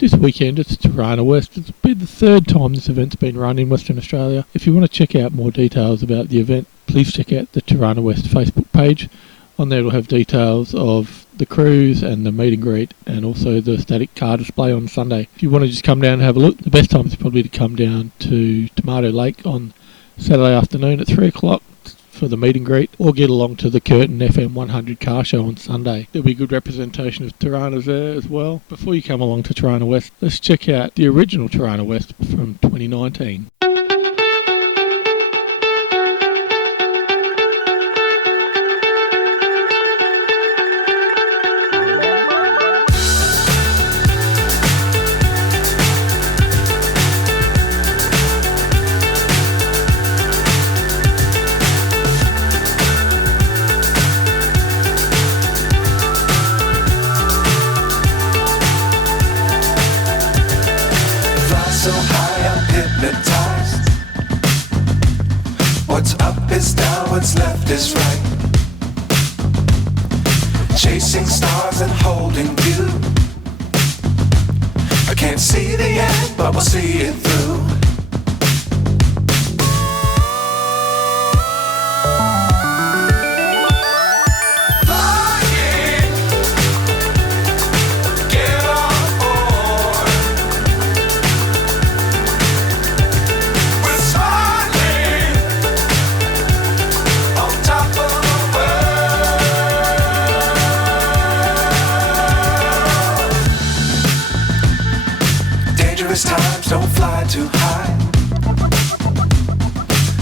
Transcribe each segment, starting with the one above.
this weekend. It's ToranaWest. It's been the third time this event's been run in Western Australia. If you want to check out more details about the event, please check out the ToranaWest Facebook page. On there it'll have details of the cruise and the meet and greet, and also the static car display on Sunday. If you want to just come down and have a look, the best time is probably to come down to Tomato Lake on Saturday afternoon at 3 o'clock for the meet and greet, or get along to the Curtin FM 100 car show on Sunday. There'll be a good representation of Toranas there as well. Before you come along to ToranaWest, let's check out the original ToranaWest from 2019. So high I'm hypnotized. What's up is down, what's left is right. Chasing stars and holding you. I can't see the end, but we'll see it through. Times don't fly too high.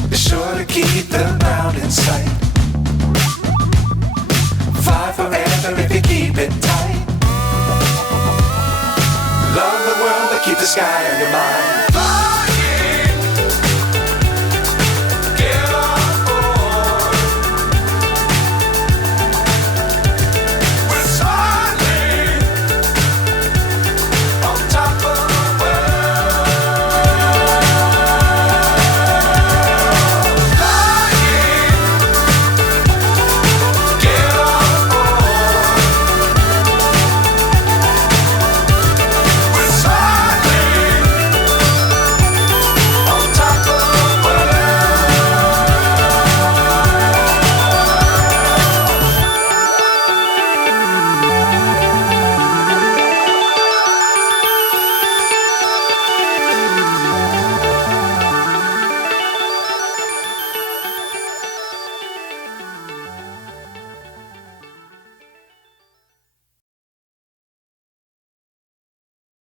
Be sure to keep the ground in sight. Fly forever if you keep it tight. Love the world but keep the sky